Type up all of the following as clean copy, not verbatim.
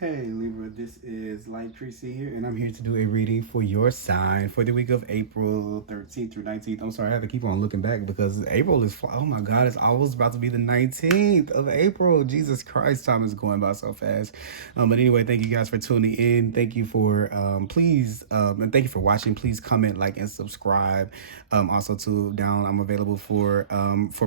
Hey Libra, this is Thilightchrissy here, and I'm here to do a reading for your sign for the week of April 13th through 19th. I'm sorry, I have to keep on looking back because April is, oh my God, it's almost about to be the 19th of April. Jesus Christ, time is going by so fast. But anyway, thank you guys for tuning in. Thank you for, and thank you for watching. Please comment, like, and subscribe. Also, too, I'm available for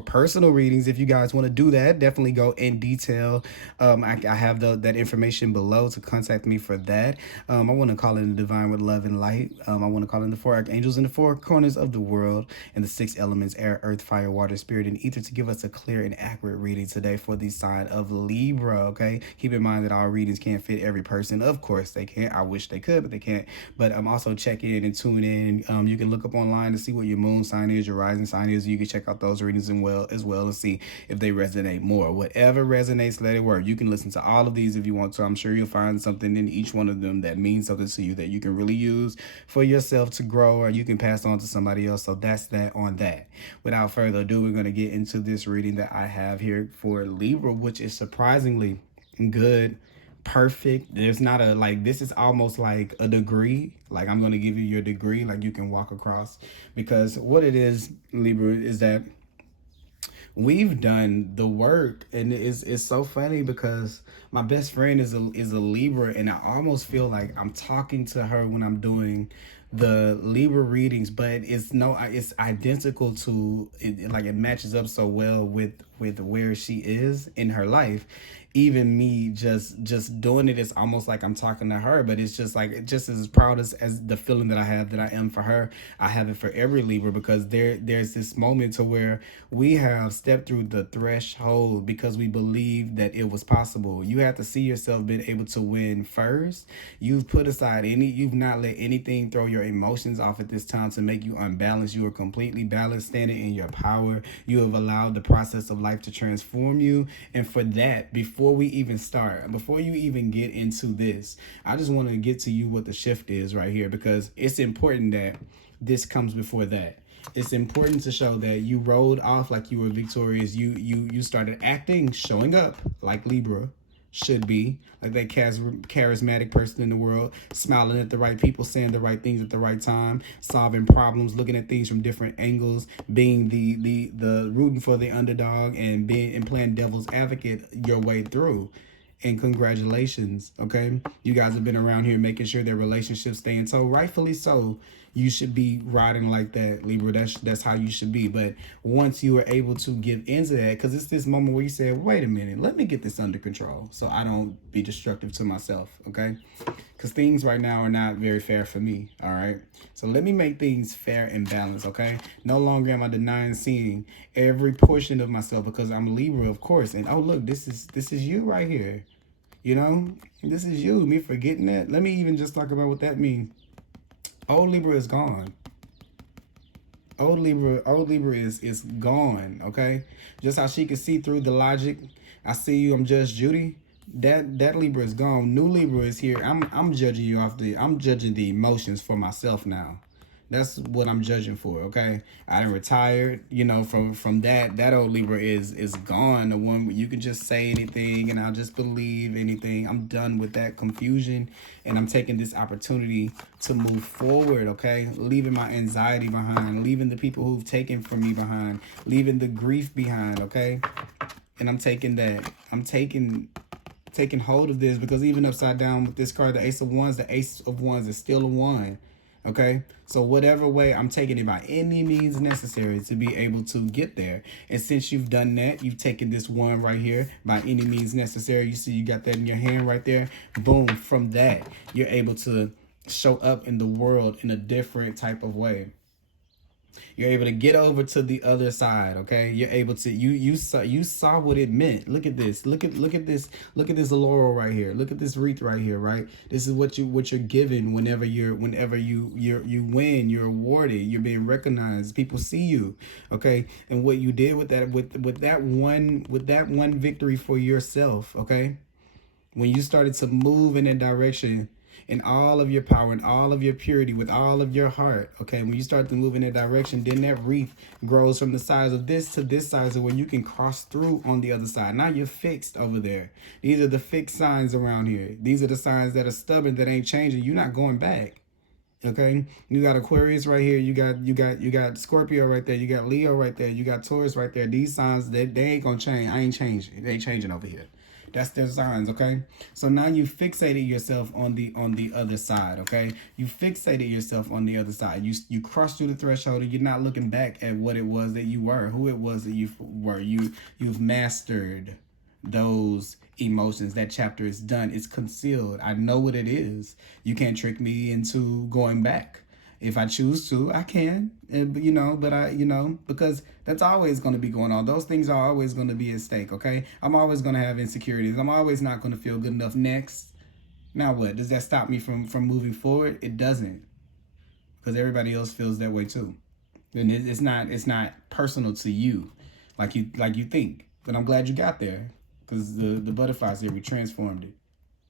personal readings. If you guys want to do that, definitely go in detail. I have that information below to contact me for that. I want to call in the divine with love and light. I want to call in the four archangels in the four corners of the world and the six elements: air, earth, fire, water, spirit, and ether, to give us a clear and accurate reading today for the sign of Libra. Okay, keep in mind that our readings can't fit every person. Of course they can't. I wish they could, but they can't. But also check in and tune in. You can look up online to see what your moon sign is, your rising sign is. You can check out those readings as well and see if they resonate more. Whatever resonates, let it work. You can listen to all of these if you want to. I'm sure you'll find something in each one of them that means something to you that you can really use for yourself to grow, or you can pass on to somebody else. So that's that on that. Without further ado, we're going to get into this reading that I have here for Libra, which is surprisingly good, perfect. There's not a, like, this is almost like a degree. Like, I'm going to give you your degree, like you can walk across, because what it is, Libra, is that we've done the work. And it's so funny because my best friend is a Libra, and I almost feel like I'm talking to her when I'm doing the Libra readings, but it's identical to it. Like, it matches up so well with where she is in her life. Even me just doing it, it's almost like I'm talking to her, but it's just like, just as proud as the feeling that I have that I am for her, I have it for every Libra, because there's this moment to where we have stepped through the threshold because we believed that it was possible. You have to see yourself being able to win first. You've not let anything throw your emotions off at this time to make you unbalanced. You are completely balanced, standing in your power. You have allowed the process of life to transform you. And for that, before we even start, before you even get into this, I just want to get to you what the shift is right here, because it's important that this comes before that. It's important to show that you rolled off like you were victorious. You started acting, showing up like Libra should be, like that charismatic person in the world, smiling at the right people, saying the right things at the right time, solving problems, looking at things from different angles, being the rooting for the underdog, and playing devil's advocate your way through. And congratulations, okay? You guys have been around here making sure their relationships stay in tow, rightfully so. You should be riding like that, Libra. That's how you should be. But once you are able to give into that, because it's this moment where you say, wait a minute, let me get this under control so I don't be destructive to myself, okay? Because things right now are not very fair for me, all right? So let me make things fair and balanced, okay? No longer am I denying seeing every portion of myself, because I'm a Libra, of course. And oh, look, this is you right here. You know, this is you. Me forgetting that. Let me even just talk about what that means. Old Libra is gone. Old Libra is gone. Okay, just how she can see through the logic. I see you. I'm Judge Judy. That Libra is gone. New Libra is here. I'm judging you I'm judging the emotions for myself now. That's what I'm judging for, okay? I done retired, from that old Libra is gone. The one where you can just say anything and I'll just believe anything. I'm done with that confusion, and I'm taking this opportunity to move forward, okay? Leaving my anxiety behind, leaving the people who've taken from me behind, leaving the grief behind, okay? And I'm taking hold of this, because even upside down with this card, the Ace of Wands is still a 1. Okay, so whatever way, I'm taking it by any means necessary to be able to get there. And since you've done that, you've taken this 1 right here by any means necessary. You see, you got that in your hand right there. Boom. From that, you're able to show up in the world in a different type of way. You're able to get over to the other side, okay? You're able to you saw what it meant. Look at this. Look at this laurel right here. Look at this wreath right here, right? This is what you're given whenever you win, you're awarded, you're being recognized, people see you, okay? And what you did with that one victory for yourself, okay? When you started to move in that direction, in all of your power and all of your purity, with all of your heart. Okay, when you start to move in that direction, then that wreath grows from the size of this to this size of where you can cross through on the other side. Now you're fixed over there. These are the fixed signs around here. These are the signs that are stubborn, that ain't changing. You're not going back. Okay, you got Aquarius right here. You got Scorpio right there. You got Leo right there. You got Taurus right there. These signs, they ain't gonna change. I ain't changing. They ain't changing over here. That's their signs, okay? So now you fixated yourself on the other side, okay? You fixated yourself on the other side. You crossed through the threshold, and you're not looking back at what it was that you were, who it was that you were. You've mastered those emotions. That chapter is done. It's concealed. I know what it is. You can't trick me into going back. If I choose to, I can, and because that's always going to be going on. Those things are always going to be at stake, okay? I'm always going to have insecurities. I'm always not going to feel good enough next. Now what? Does that stop me from moving forward? It doesn't, because everybody else feels that way too. And it's not personal to you, like you think. But I'm glad you got there, because the butterflies here, we transformed it.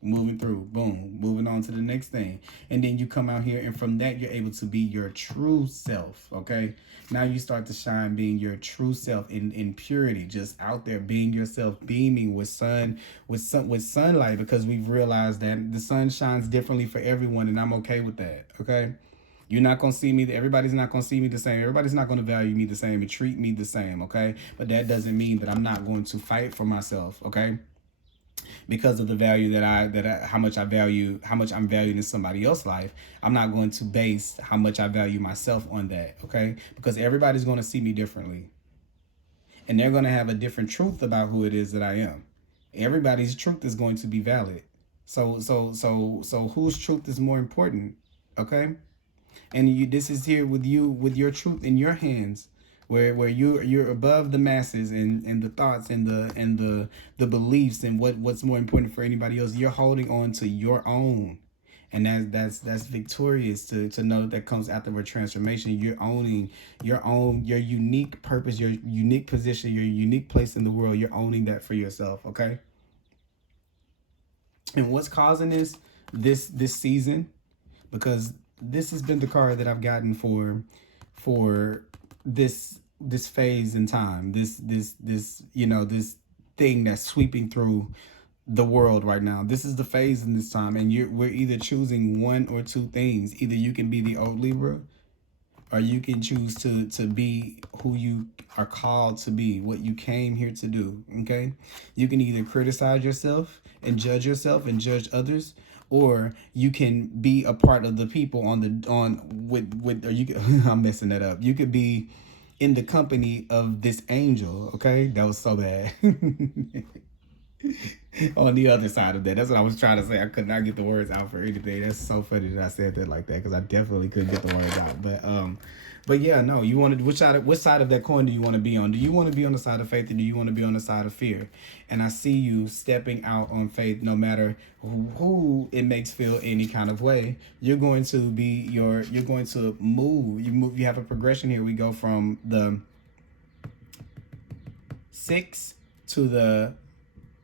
Moving through, boom, moving on to the next thing. And then you come out here, and from that, you're able to be your true self, okay? Now you start to shine being your true self in purity, just out there being yourself, beaming with sunlight, because we've realized that the sun shines differently for everyone, and I'm okay with that, okay? You're not going to see me. Everybody's not going to see me the same. Everybody's not going to value me the same and treat me the same, okay? But that doesn't mean that I'm not going to fight for myself, okay? Because of the value how much I'm valued in somebody else's life, I'm not going to base how much I value myself on that, okay? Because everybody's going to see me differently. And they're going to have a different truth about who it is that I am. Everybody's truth is going to be valid. So whose truth is more important, okay? And this is here with you, with your truth in your hands. Where you're above the masses and the thoughts and the beliefs and what's more important for anybody else. You're holding on to your own, and that's victorious to know that comes after a transformation. You're owning your unique purpose, your unique position, your unique place in the world. You're owning that for yourself, okay? And what's causing this season, because this has been the card that I've gotten for this phase in time, this thing that's sweeping through the world right now. This is the phase in this time, and we're either choosing one or two things. Either you can be the old Libra, or you can choose to be who you are called to be, what you came here to do, okay? You can either criticize yourself and judge others, or you can be a part of the people I'm messing that up. You could be in the company of this angel, okay? That was so bad. On the other side of that. That's what I was trying to say. I could not get the words out for anything. That's so funny that I said that like that, because I definitely couldn't get the words out. But yeah, no, you wanted, which side of that coin do you want to be on? Do you want to be on the side of faith, or do you want to be on the side of fear? And I see you stepping out on faith, no matter who it makes feel any kind of way. You're going to move. You have a progression here. We go from the 6 to the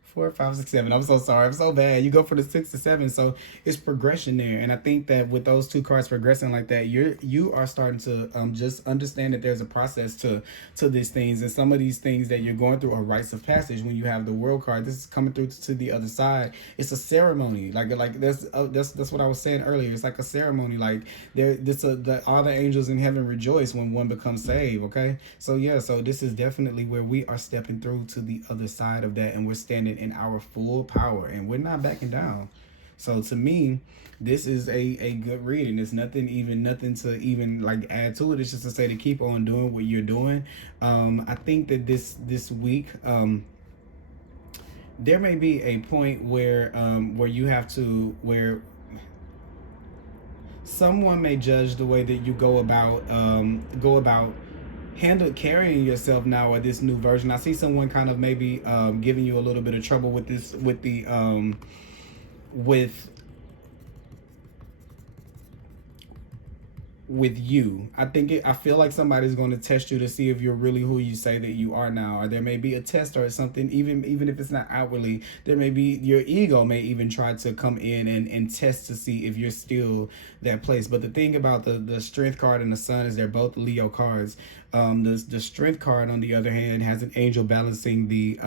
4, 5, 6, 7. I'm so sorry. I'm so bad. You go from the 6 to 7. So it's progression there. And I think that with those two cards progressing like that, you are starting to just understand that there's a process to these things. And some of these things that you're going through are rites of passage. When you have the world card, this is coming through to the other side. It's a ceremony. Like that's what I was saying earlier. It's like a ceremony. Like all the angels in heaven rejoice when one becomes saved. Okay. So yeah. So this is definitely where we are stepping through to the other side of that, and we're standing in our full power, and we're not backing down. So to me, this is a good reading. It's nothing to even like add to it. It's just to say to keep on doing what you're doing. I think that this week, there may be a point where you have to, where someone may judge the way that you go about carrying yourself now, or this new version. I see someone kind of maybe giving you a little bit of trouble with this, with with you. I feel like somebody's going to test you to see if you're really who you say that you are now. Or there may be a test or something, even if it's not outwardly, there may be your ego may even try to come in and test to see if you're still that place. But the thing about the strength card and the sun is they're both Leo cards. The strength card, on the other hand, has an angel balancing the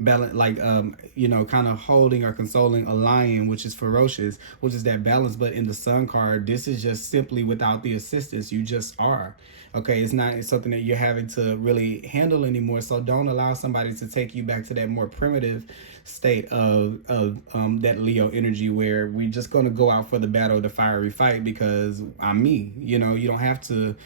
balance, like kind of holding or consoling a lion, which is ferocious, which is that balance. But in the sun card, this is just simply without the assistance. You just are. Okay, it's something that you're having to really handle anymore. So don't allow somebody to take you back to that more primitive state of that Leo energy, where we're just going to go out for the battle, the fiery fight, because I'm me. You don't have to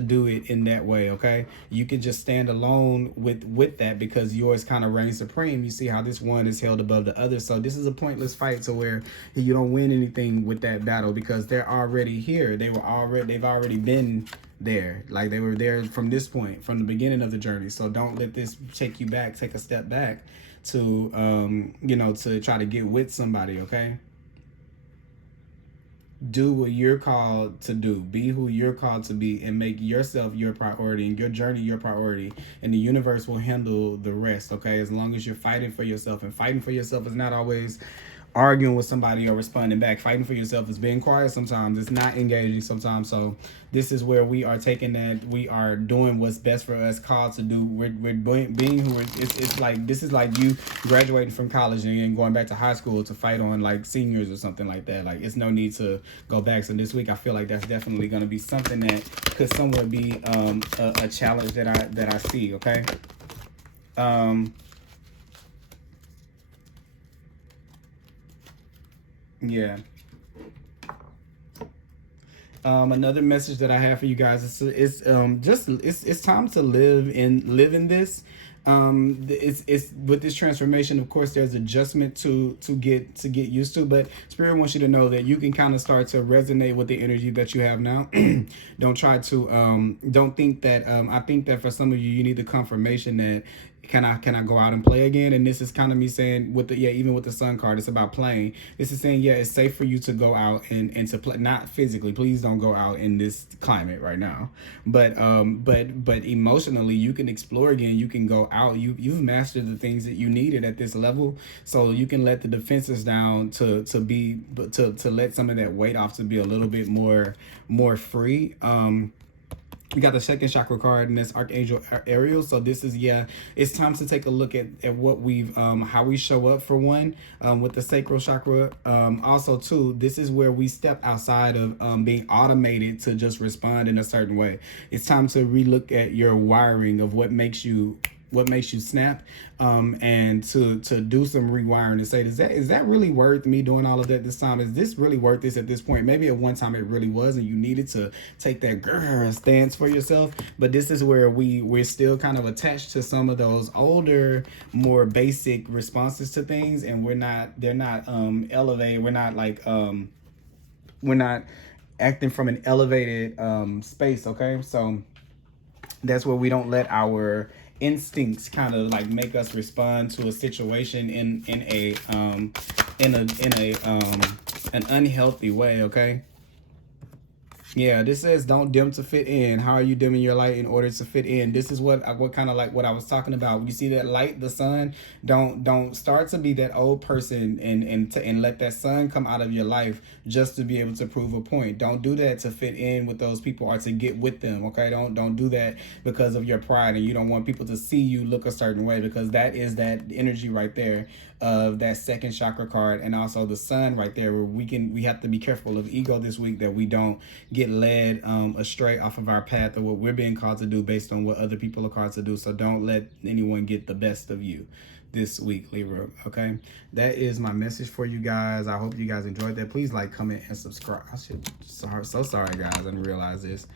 do it in that way. Okay, you can just stand alone with that, because yours kind of reigns supreme. You see how this one is held above the other. So this is a pointless fight, to where you don't win anything with that battle, because they're already here. They've already been there. Like, they were there from this point, from the beginning of the journey. So don't let this take you back, take a step back to to try to get with somebody. Okay, do what you're called to do, be who you're called to be, and make yourself your priority and your journey your priority, and the universe will handle the rest. Okay, as long as you're fighting for yourself. And fighting for yourself is not always arguing with somebody or responding back. Fighting for yourself is being quiet sometimes. It's not engaging sometimes. So this is where we are taking that. We are doing what's best for us, called to do. We're being who it's like, this is like you graduating from college and going back to high school to fight on like seniors or something like that. Like, it's no need to go back. So this week, I feel like that's definitely going to be something that could somewhat be a challenge that I see. Okay. Yeah. Another message that I have for you guys is it's time to live in this. It's with this transformation, of course, there's adjustment to get used to, but Spirit wants you to know that you can kind of start to resonate with the energy that you have now. Don't try to don't think that I think that for some of you need the confirmation that can I go out and play again? And this is kind of me saying, even with the sun card, it's about playing. This is saying, it's safe for you to go out and to play, not physically. Please don't go out in this climate right now. But emotionally, you can explore again. You can go out. You've mastered the things that you needed at this level, so you can let the defenses down to let some of that weight off, to be a little bit more free. We got the second chakra card, and that's Archangel Ariel. So this is, it's time to take a look at what we've, how we show up, for one, with the sacral chakra. Also, too, this is where we step outside of being automated to just respond in a certain way. It's time to relook at your wiring of what makes you snap, and to do some rewiring, and say, is that really worth me doing all of that this time? Is this really worth this at this point? Maybe at one time it really was, and you needed to take that stance for yourself. But this is where we're still kind of attached to some of those older, more basic responses to things, and they're not elevated. We're not like we're not acting from an elevated space. Okay, so that's where we don't let our instincts kind of like make us respond to a situation in an unhealthy way. Okay. Yeah, this says don't dim to fit in. How are you dimming your light in order to fit in? This is what kind of like what I was talking about. When you see that light, the sun, don't start to be that old person and let that sun come out of your life just to be able to prove a point. Don't do that to fit in with those people or to get with them. Okay, don't do that because of your pride, and you don't want people to see you look a certain way, because that is that energy right there of that second chakra card, and also the sun right there, where we have to be careful of ego this week, that we don't get led astray off of our path of what we're being called to do based on what other people are called to do. So don't let anyone get the best of you this week, Libra. Okay, that is my message for you guys. I hope you guys enjoyed that. Please like, comment, and subscribe. So sorry guys, I didn't realize this.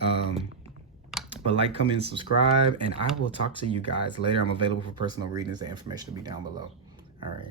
But like, comment, and subscribe, and I will talk to you guys later. I'm available for personal readings. The information will be down below. All right.